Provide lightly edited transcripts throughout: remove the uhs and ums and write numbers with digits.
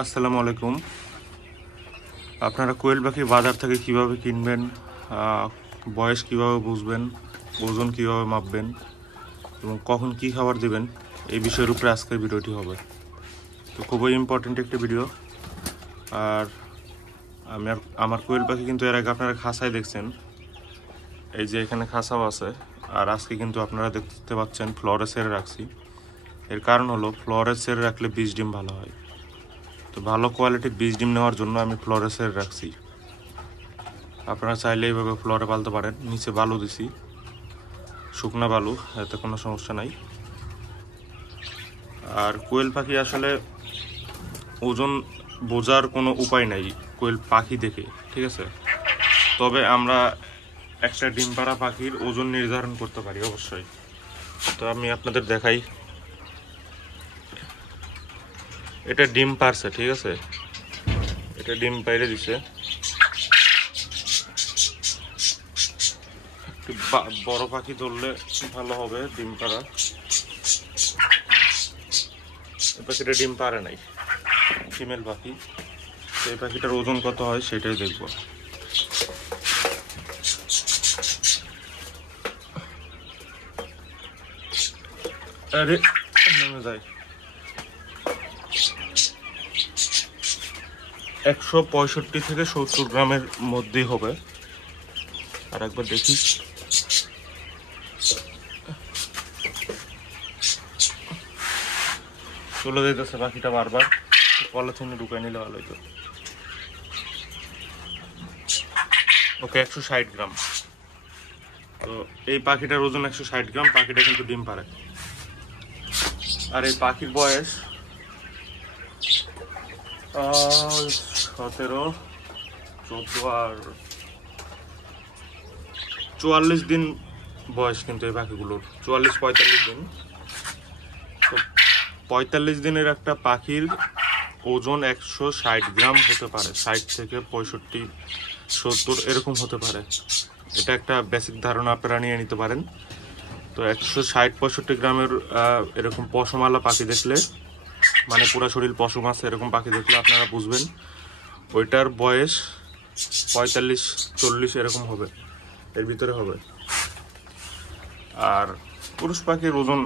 আসসালামু আলাইকুম। আপনারা কোয়েল পাখি বাজার থেকে কিভাবে কিনবেন, বয়স কিভাবে বুঝবেন, ওজন কিভাবে মাপবেন এবং কখন কি খাবার দিবেন, এই বিষয়ের উপরে আজকের ভিডিওটি হবে। তো খুবই ইম্পর্টেন্ট একটি ভিডিও। আর আমার কোয়েল পাখি কিন্তু এর আগে আপনারা খাঁচায় দেখছেন, এই যে এখানে খাঁচাও আছে। আর আজকে কিন্তু আপনারা দেখতে পাচ্ছেন ফ্লোরে ছেড়ে রাখছি। এর কারণ হলো ফ্লোরে ছেড়ে রাখলে বীজ ডিম ভালো হয়। তো ভালো কোয়ালিটির বীজ ডিম নেওয়ার জন্য আমি ফ্লোরে ছেড়ে রাখছি। আপনারা চাইলে এইভাবে ফ্লোরে পালতে পারেন। নিচে বালু দিছি, শুকনা বালু, এতে কোনো সমস্যা নাই। আর কোয়েল পাখি আসলে ওজন বোঝার কোনো উপায় নাই কোয়েল পাখি দেখে, ঠিক আছে। তবে আমরা একটা ডিম পাড়া পাখির ওজন নির্ধারণ করতে পারি অবশ্যই। তো আমি আপনাদের দেখাই, এটা ডিম পারছে, ঠিক আছে, এটা ডিম পাইরে দিছে। বড় পাখি ধরলে ভালো হবে ডিম পাড়া। এই পাখিটা ডিম পারে নাই, ফিমেল পাখি। এই পাখিটার ওজন কত হয় সেটাই দেখব। আরে নেমে যায়, 165 থেকে 70 গ্রামের মধ্যেই হবে। আর একবার দেখি, চলে যেতেছে পাখিটা বারবার। পলিথিনে ঢুকাই নিলে ভালো হইতো। ওকে, 160 গ্রাম। তো এই পাখিটার ওজন 160 গ্রাম। পাখিটা কিন্তু ডিম পারে। আর এই পাখির বয়স 17, 14 আর 44 দিন বয়স কিন্তু এই পাখিগুলোর, 44-45 দিন। তো 45 দিনের একটা পাখির ওজন 160 গ্রাম হতে পারে, 60 থেকে 65-70 এরকম হতে পারে। এটা একটা বেসিক ধারণা আপনারা নিয়ে নিতে পারেন। তো 160-65 গ্রামের এরকম পশমওয়ালা পাখি দেখলে, মানে পুরা শরীর পশম আছে এরকম পাখি দেখলে আপনারা বুঝবেন ওইটার বয়স 45-40 এরকম হবে, এর ভিতরে হবে। আর পুরুষ পাখির ওজন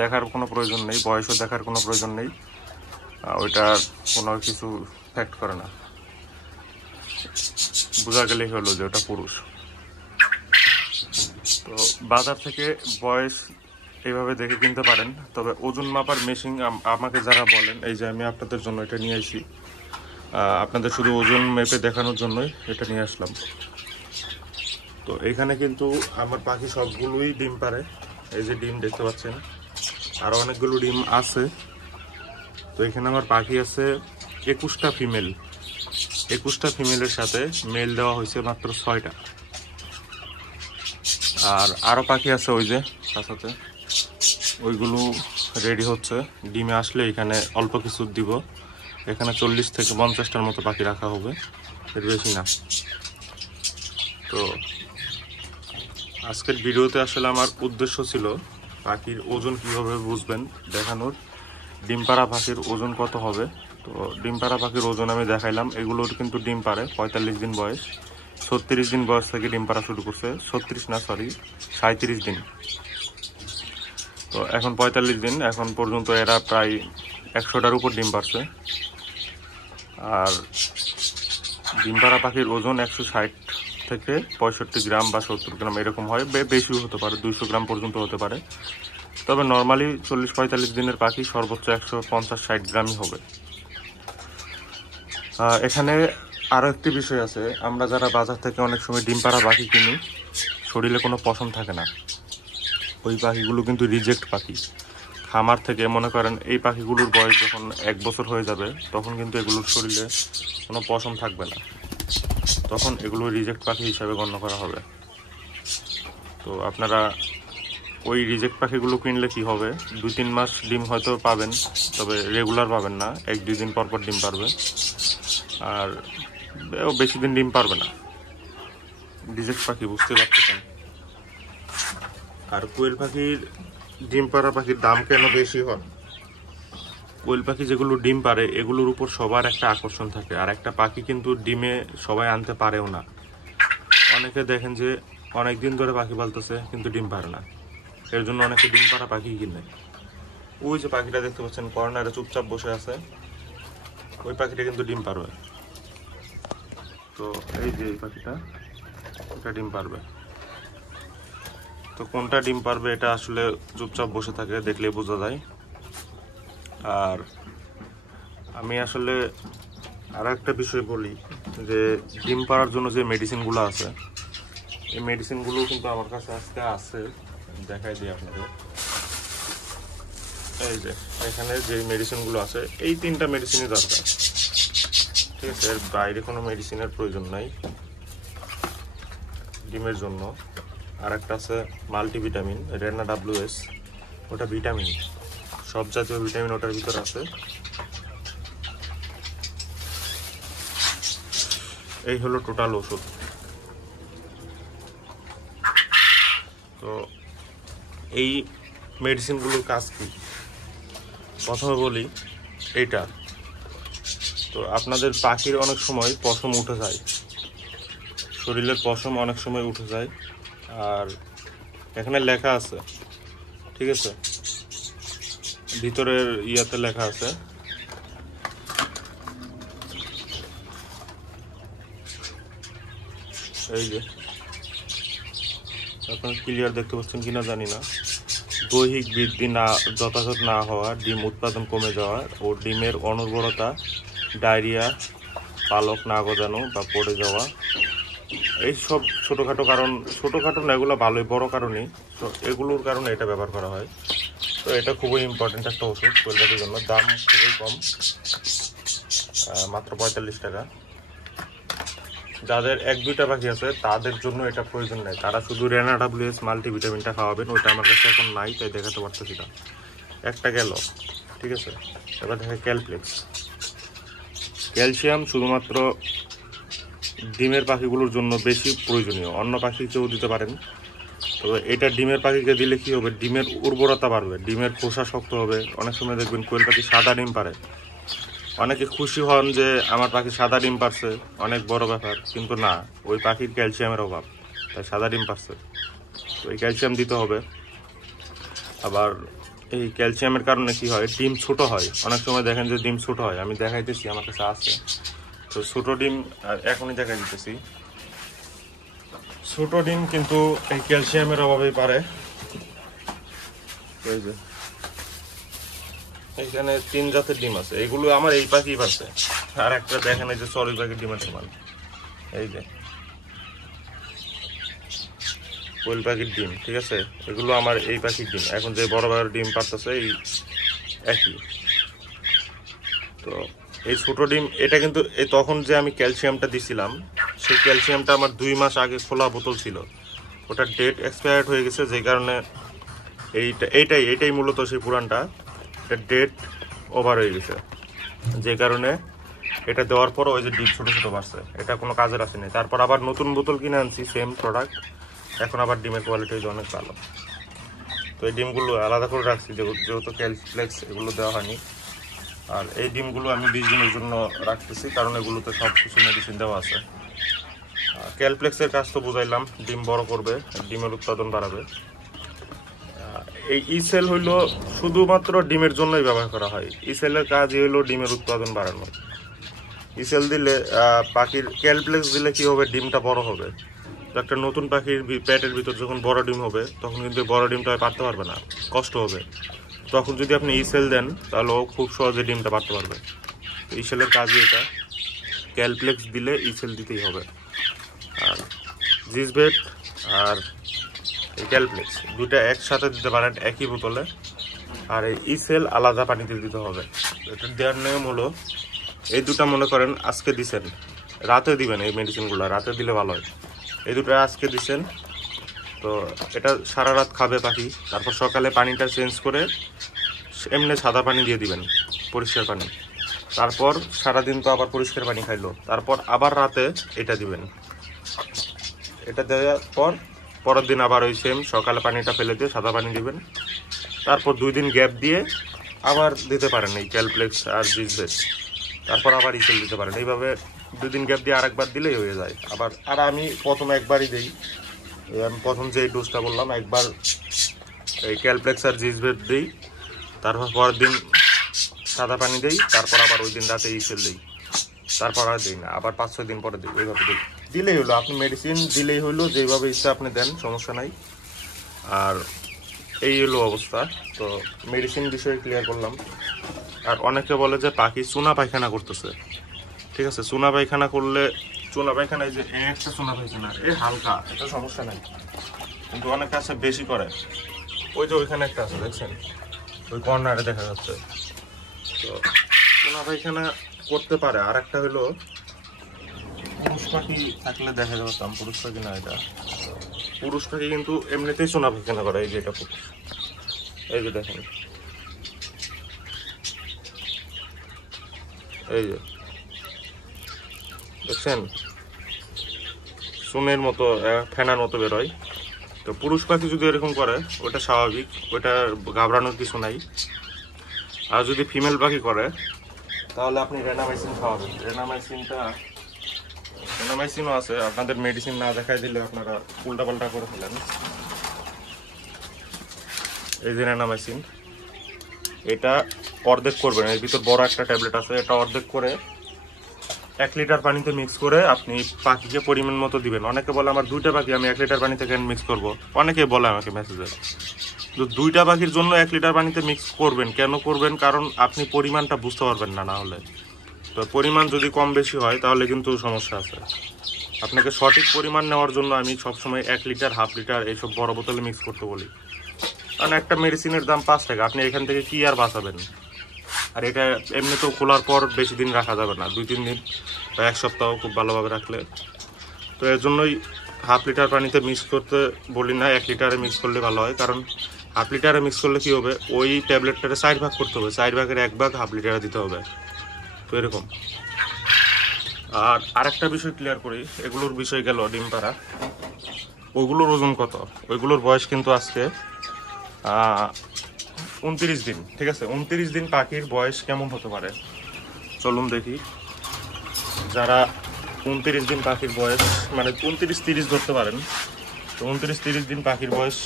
দেখার কোনো প্রয়োজন নেই, বয়সও দেখার কোনো প্রয়োজন নেই, ওইটার কোনো কিছু ফ্যাক্ট করে না, বোঝা গেলেই হলো যে ওটা পুরুষ। তো বাজার থেকে বয়স এইভাবে দেখে কিনতে পারেন। তবে ওজন মাপার মেশিন আমাকে যারা বলেন, এই যে আমি আপনাদের জন্য এটা নিয়ে আসি, আপনাদের শুধু ওজন মেপে দেখানোর জন্যই এটা নিয়ে আসলাম। তো এখানে কিন্তু আমার পাখি সবগুলোই ডিম পারে, এই যে ডিম দেখতে পাচ্ছেন, আরও অনেকগুলো ডিম আছে। তো এখানে আমার পাখি আছে 21টা ফিমেল। 21টা ফিমেলের সাথে মেল দেওয়া হয়েছে মাত্র 6টা। আর আরও পাখি আছে ওই যে সাথে, ওইগুলো রেডি হচ্ছে। ডিমে আসলে এখানে অল্প কিছু দিব। এখানে 40 থেকে 50টার মতো পাখি রাখা হবে, এর বেশি না। তো আজকের ভিডিওতে আসলে আমার উদ্দেশ্য ছিল পাখির ওজন কিভাবে বুঝবেন দেখানোর। ডিম পাড়া পাখির ওজন কত হবে, তো ডিম পাড়া পাখির ওজন আমি দেখাইলাম। এগুলোর কিন্তু ডিম পারে 45 দিন বয়স, 36 দিন বয়স থেকে ডিম পাড়া শুরু করছে। 37 দিন। তো এখন 45 দিন, এখন পর্যন্ত এরা প্রায় 100টার উপর ডিম পারছে। আর ডিম পাড়া পাখির ওজন 160 থেকে 65 গ্রাম বা 70 গ্রাম এরকম হয়, বেশিও হতে পারে, 200 গ্রাম পর্যন্ত হতে পারে। তবে নর্মালি 40-45 দিনের পাখি সর্বোচ্চ 150-60 গ্রামই হবে। এখানে আরও একটি বিষয় আছে, আমরা যারা বাজার থেকে অনেক সময় ডিম পাড়া পাখি কিনি, শরীরে কোনো পশম থাকে না, ওই পাখিগুলো কিন্তু রিজেক্ট পাখি। খামার থেকে মনে করেন এই পাখিগুলোর বয়স যখন 1 বছর হয়ে যাবে, তখন কিন্তু এগুলোর শরীরে কোনো পশম থাকবে না, তখন এগুলো রিজেক্ট পাখি হিসাবে গণ্য করা হবে। তো আপনারা ওই রিজেক্ট পাখিগুলো কিনলে কি হবে, 2-3 মাস ডিম হয়তো পাবেন, তবে রেগুলার পাবেন না, 1-2 দিন পর পর ডিম পারবে। আর বেশি দিন ডিম পারবে না, রিজেক্ট পাখি, বুঝতে পারতেছেন। আর কোয়েল পাখির, ডিম পাড়া পাখির দাম কেন বেশি হয়, কোয়েল পাখি যেগুলো ডিম পারে এগুলোর উপর সবার একটা আকর্ষণ থাকে, আর একটা পাখি কিন্তু ডিমে সবাই আনতে পারেও না। অনেকে দেখেন যে অনেক দিন ধরে পাখি পালতেছে কিন্তু ডিম পারে না, এর জন্য অনেকে ডিম পাড়া পাখি কিনে। ওই যে পাখিটা দেখতে পাচ্ছেন কর্নারে চুপচাপ বসে আছে, ওই পাখিটা কিন্তু ডিম পারবে। তো এই যে এই পাখিটা, এটা ডিম পারবে। তো কোনটা ডিম পারবে এটা আসলে চুপচাপ বসে থাকে, দেখলে বোঝা যায়। আর আমি আসলে আর একটা বিষয় বলি, যে ডিম পাড়ার জন্য যে মেডিসিনগুলো আছে, এই মেডিসিনগুলো কিন্তু আমার কাছে আজকে আছে, দেখাই দিই আপনাদের। এই যে এখানে যে মেডিসিনগুলো আছে, এই 3টা মেডিসিনই দরকার, ঠিক আছে? এর বাইরে কোনো মেডিসিনের প্রয়োজন নাই ডিমের জন্য। আর একটা আছে মাল্টিভিটামিন, রেনা WS, ওটা ভিটামিন, সব জাতীয় ভিটামিন ওটার ভিতরে আছে। এই হলো টোটাল ওষুধ। তো এই মেডিসিনগুলোর কাজ কি প্রথমে বলি এইটা। তো আপনাদের পাখির অনেক সময় পশম উঠে যায়, শরীরের পশম অনেক সময় উঠে যায়, আর এখানে লেখা আছে, ঠিক আছে, ভিতরের ইয়াতে লেখা আছে, এই যে আপনারা ক্লিয়ার দেখতে পাচ্ছেন কিনা জানি না, দৈহিক বৃদ্ধি না যথাযথ না হওয়া, ডিম উৎপাদন কমে যাওয়া ও ডিমের অনর্বরতা, ডায়রিয়া, পালক না গজানো বা পড়ে যাওয়া, এই সব ছোটোখাটো কারণ, ছোটোখাটো না, এগুলো ভালোই বড় কারণই। তো এগুলোর কারণে এটা ব্যবহার করা হয়। তো এটা খুবই ইম্পর্টেন্ট একটা ওষুধ কোয়েল পাখির জন্য, দাম খুবই কম, মাত্র 45 টাকা। যাদের 1-2টা পাখি আছে তাদের জন্য এটা প্রয়োজন নেই, তারা শুধু রেনা WS মাল্টিভিটামিনটা খাওয়াবেন, ওইটা আমার কাছে এখন নাই তাই দেখাতে পারতেছি না। একটা গেল, ঠিক আছে। এবার দেখে ক্যালপ্লেক্স। ক্যালসিয়াম শুধুমাত্র ডিমের পাখিগুলোর জন্য বেশি প্রয়োজনীয়, অন্য পাখিকেও দিতে পারেন। তবে এটা ডিমের পাখিকে দিলে কি হবে, ডিমের উর্বরতা বাড়বে, ডিমের খোসা শক্ত হবে। অনেক সময় দেখবেন কোয়েল পাখি সাদা ডিম পারে, অনেকে খুশি হন যে আমার পাখি সাদা ডিম পারছে, অনেক বড় ব্যাপার, কিন্তু না, ওই পাখির ক্যালসিয়ামের অভাব, তাই সাদা ডিম পারছে। তো এই ক্যালসিয়াম দিতে হবে। আবার এই ক্যালসিয়ামের কারণে কি হয়, ডিম ছোট হয়। অনেক সময় দেখেন যে ডিম ছোট হয়, আমি দেখাইতেছি, আমার কাছে আছে। তো ছোট ডিম এখনই দেখাই দিতেছি, ছোট ডিম কিন্তু এই ক্যালসিয়ামের অভাবেই পারে। এই যে এখানে 3 জাতের ডিম আছে, এগুলো আমার এই পাখি পারছে। আর একটা দেখেন এই যে সরি পাখির ডিমের সমান, এই যে কোয়েল পাখির ডিম, ঠিক আছে, এগুলো আমার এই পাখির ডিম। এখন যে বড় বড় ডিম পারতেছে এই একই। তো এই ছোট ডিম, এটা কিন্তু তখন যে আমি ক্যালসিয়ামটা দিছিলাম, সেই ক্যালসিয়ামটা আমার 2 মাস আগে খোলা বোতল ছিল, ওটা ডেট এক্সপায়ার্ড হয়ে গেছে, যে কারণে এইটাই মূলত সেই পুরানটা, ডেট ওভার হয়ে গেছে, যে কারণে এটা দেওয়ার পর ওই যে ডিম ছোটো ছোটো বাড়ছে, এটা কোনো কাজের আসেনি। তারপর আবার নতুন বোতল কিনে আনছি, সেম প্রোডাক্ট, এখন আবার ডিমের কোয়ালিটি অনেক ভালো। তো এই ডিমগুলো আলাদা করে রাখছি, যেহেতু ক্যালপ্লেক্স এগুলো দেওয়া হয়নি। আর এই ডিমগুলো আমি 20 দিনের জন্য রাখতেছি, কারণ এগুলোতে সব কিছু মেডিসিন দেওয়া আছে। ক্যালপ্লেক্সের কাজ তো বুঝাইলাম, ডিম বড় করবে, ডিমের উৎপাদন বাড়াবে। এই ইসেল হইলো শুধুমাত্র ডিমের জন্যই ব্যবহার করা হয়। ইসেলের কাজই হইলো ডিমের উৎপাদন বাড়ানো। ইসেল দিলে পাখির, ক্যালপ্লেক্স দিলে কি হবে, ডিমটা বড় হবে। একটা নতুন পাখির পেটের ভিতর যখন বড় ডিম হবে, তখন কিন্তু বড় ডিমটা পারতে পারবে না, কষ্ট হবে। তখন যদি আপনি ইসেল দেন তাহলে ও খুব সহজে ডিমটা পারতে পারবে। ইসেলের কাজই এটা, ক্যালপ্লেক্স দিলে ইসেল দিতেই হবে। আর জিসবেট আর এই ক্যালপ্লেক্স দুটা একসাথে দিতে পারেন একই বোতলে, আর এই ইসেল আলাদা পানিতে দিতে হবে। এটা দেওয়ার নিয়ম হলো, এই দুটা মনে করেন আজকে দিছেন, রাতে দিবেন এই মেডিসিনগুলো, রাতে দিলে ভালো হয়। এই দুটো আজকে দিছেন, তো এটা সারা রাত খাবে পাখি, তারপর সকালে পানিটা চেঞ্জ করে এমনি সাদা পানি দিয়ে দিবেন, পরিষ্কার পানি। তারপর সারাদিন তো আবার পরিষ্কার পানি খাইলো, তারপর আবার রাতে এটা দিবেন। এটা দেওয়ার পর পরের দিন আবার ওই সেম সকালে পানিটা ফেলে দিয়ে সাদা পানি দিবেন। তারপর 2 দিন গ্যাপ দিয়ে আবার দিতে পারেন এই ক্যালপ্লেক্স আর জিজবেট, তারপর আবার ইসেল দিতে পারেন। এইভাবে 2 দিন গ্যাপ দিয়ে আরেকবার দিলেই হয়ে যায়। আবার আর আমি প্রথম একবারই দিই, আমি প্রথম যে ডোজটা বললাম একবার এই ক্যালপ্লেক্স আর জিজবেট দিই, তারপর পরের দিন সাদা পানি দিই, তারপর আবার ওই দিন রাতে ইসেল দিই, তারপর আর দিই না, আবার 5-6 দিন পরে দিই। এইভাবে দিই, দিলেই হলো। আপনি মেডিসিন দিলেই হলো, যেভাবে ইচ্ছা আপনি দেন, সমস্যা নাই। আর এই হলো অবস্থা। তো মেডিসিন বিষয়ে ক্লিয়ার করলাম। আর অনেকে বলে যে পাখি চুনা পায়খানা করতেছে, ঠিক আছে। চুনা পায়খানা করলে, চুনা পায়খানায় যে একটা চুনা পায়খানা এই হালকা, এটা সমস্যা নাই, কিন্তু অনেকে আছে বেশি করে। ওই যে ওইখানে একটা আছে দেখছেন, ওই কর্নারে দেখা যাচ্ছে। তো চুনা পায়খানা করতে পারে। আর একটা হলো পুরুষ পাখি থাকলে দেখা যাবে, পুরুষ পাখি না এটা, পুরুষ পাখি কিন্তু এমনিতেই চুনা পায়খানা করে। এই যে এটা পুরুষ, এই যে দেখেন, এই যে দেখছেন চুনের মতো ফেনার মতো বেরোয়। তো পুরুষ পাখি যদি এরকম করে ওটা স্বাভাবিক, ওটা ঘাবড়ানোর কিছু নাই। আর যদি ফিমেল পাখি করে তাহলে আপনি রেনামাইসিন খাওয়াবেন। রেনামাইসিনও আছে, আপনাদের মেডিসিন না দেখাই দিলে আপনারা উল্টাপাল্টা করে ফেলেন। এই যে রেনামাইসিন, এটা অর্ধেক করবেন, এর ভিতর বড় একটা ট্যাবলেট আছে, এটা অর্ধেক করে 1 লিটার পানিতে মিক্স করে আপনি পাখিকে পরিমাণ মতো দিবেন। অনেকে বলে আমার 2টা পাখি, আমি 1 লিটার পানিতে কেন মিক্স করবো, অনেকে বলে আমাকে মেসেজে। তো 2টা পাখির জন্য 1 লিটার পানিতে মিক্স করবেন। কেন করবেন? কারণ আপনি পরিমাণটা বুঝতে পারবেন না, না হলে। তো পরিমাণ যদি কম বেশি হয় তাহলে কিন্তু সমস্যা আছে। আপনাকে সঠিক পরিমাণ নেওয়ার জন্য আমি সবসময় 1 লিটার, হাফ লিটার এইসব বড় বোতলে মিক্স করতে বলি। কারণ একটা মেডিসিনের দাম 5 টাকা, আপনি এখান থেকে কি আর বাঁচাবেন? আর এটা এমনিতেও খোলার পর বেশি দিন রাখা যাবে না, 2-3 দিন বা 1 সপ্তাহ খুব ভালোভাবে রাখলে। তো এর জন্যই হাফ লিটার পানিতে মিক্স করতে বলি না, 1 লিটারে মিক্স করলে ভালো হয়। কারণ হাফ লিটারে মিক্স করলে কী হবে, ওই ট্যাবলেটটারে 4 ভাগ করতে হবে, 4 ভাগের 1 ভাগ হাফ লিটারে দিতে হবে। তো এরকম। আর আরেকটা বিষয় ক্লিয়ার করি, এগুলোর বিষয় গেল ডিম পাড়া। ওইগুলোর ওজন কত? ওইগুলোর বয়স কিন্তু আজকে 29 দিন, ঠিক আছে। 29 দিন পাখির বয়স কেমন হতে পারে চলুন দেখি। যারা 29 দিন পাখির বয়স, মানে 29-30 ধরতে পারেন, তো 29-30 দিন পাখির বয়স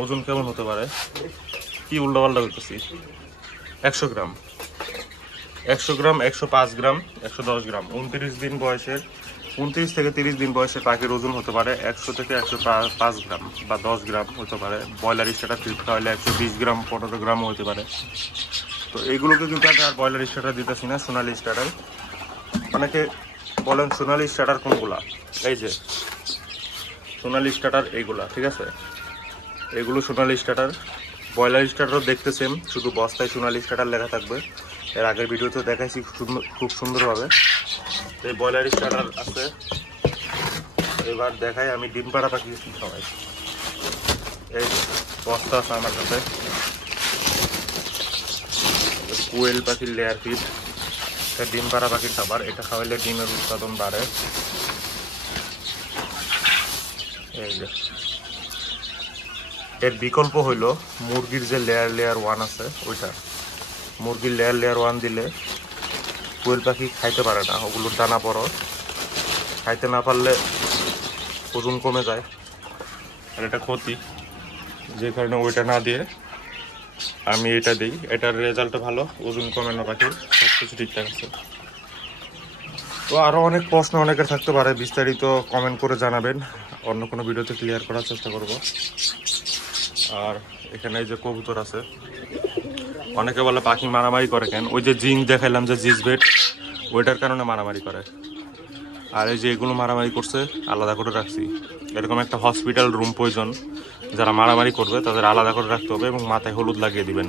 ওজন কেমন হতে পারে? কি উল্টাপাল্টা করতেছি, 100 গ্রাম, 100 গ্রাম, 105 গ্রাম, 110 গ্রাম। 29 দিন বয়সের, 29 থেকে 30 দিন বয়সের পাখির ওজন হতে পারে 100 থেকে 105 গ্রাম বা 10 গ্রাম হতে পারে। ব্রয়লার স্টার্টার ফিড খাওয়ালে 120 গ্রাম, 15 গ্রামও হতে পারে। তো এইগুলোকে কিন্তু আমি আর ব্রয়লার স্টার্টার দিতেছি না, সোনালি স্টার্টার। অনেকে বলেন সোনালি স্টার্টার কোনগুলা? এই যে সোনালি স্টার্টার এইগুলা, ঠিক আছে, এগুলো সোনালি স্টার্টার। ব্রয়লার স্টার্টারও দেখতে সেম, শুধু বস্তায় সোনালি স্টার্টার লেখা থাকবে। এর আগের ভিডিওতে দেখাইছি খুব সুন্দরভাবে। এই ব্রয়লার স্টার্টার আছে। এবার দেখাই আমি ডিম পাড়া পাখি কি খাওয়াই। এই বস্তা আছে আমার কাছে, কোয়েল পাখির লেয়ার ফিড, ডিম পাড়া পাখির খাবার। এটা খাওয়াইলে ডিমের উৎপাদন বাড়ে। এই যে এর বিকল্প হইল মুরগির যে লেয়ার 1 আছে ওইটা। মুরগির লেয়ার 1 দিলে কোয়েল পাখি খাইতে পারে না, ওগুলোর দানা বড়, খাইতে না পারলে ওজন কমে যায়, আর এটা ক্ষতি। যে কারণে ওইটা না দিয়ে আমি এটা দিই। এটার রেজাল্ট ভালো, ওজন কমে না পাখির, সব কিছু ঠিকঠাক আছে। তো আরও অনেক প্রশ্ন অনেকের থাকতে পারে, বিস্তারিত কমেন্ট করে জানাবেন, অন্য কোনো ভিডিওতে ক্লিয়ার করার চেষ্টা করব। আর এখানে এই যে কবুতর আছে, অনেকে বলে পাখি মারামারি করে কেন? ওই যে জিঙ্ক দেখাইলাম যে জিজবেট, ওইটার কারণে মারামারি করে। আর এই যে এগুলো মারামারি করছে আলাদা করে রাখছি। এরকম একটা হসপিটাল রুম প্রয়োজন, যারা মারামারি করবে তাদের আলাদা করে রাখতে হবে এবং মাথায় হলুদ লাগিয়ে দিবেন।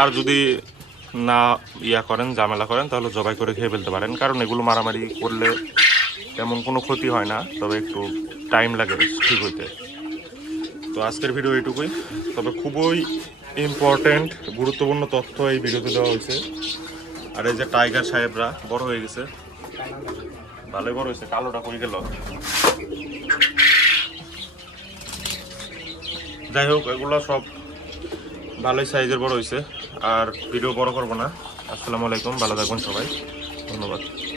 আর যদি না করেন, ঝামেলা করেন, তাহলে জবাই করে খেয়ে ফেলতে পারেন। কারণ এগুলো মারামারি করলে তেমন কোনো ক্ষতি হয় না, তবে একটু টাইম লাগে ঠিক হইতে। তো আজকের ভিডিও এইটুকুই, তবে খুবই ইম্পর্টেন্ট গুরুত্বপূর্ণ তথ্য এই ভিডিওতে দেওয়া হয়েছে। আর এই যে টাইগার সাহেবরা বড় হয়ে গেছে, ভালোই বড় হয়েছে। কালোটা কই গেল? যাই হোক, এগুলো সব ভালোই সাইজের বড় হয়েছে। আর ভিডিও বড় করবো না। আসসালামু আলাইকুম, ভালো থাকবেন সবাই, ধন্যবাদ।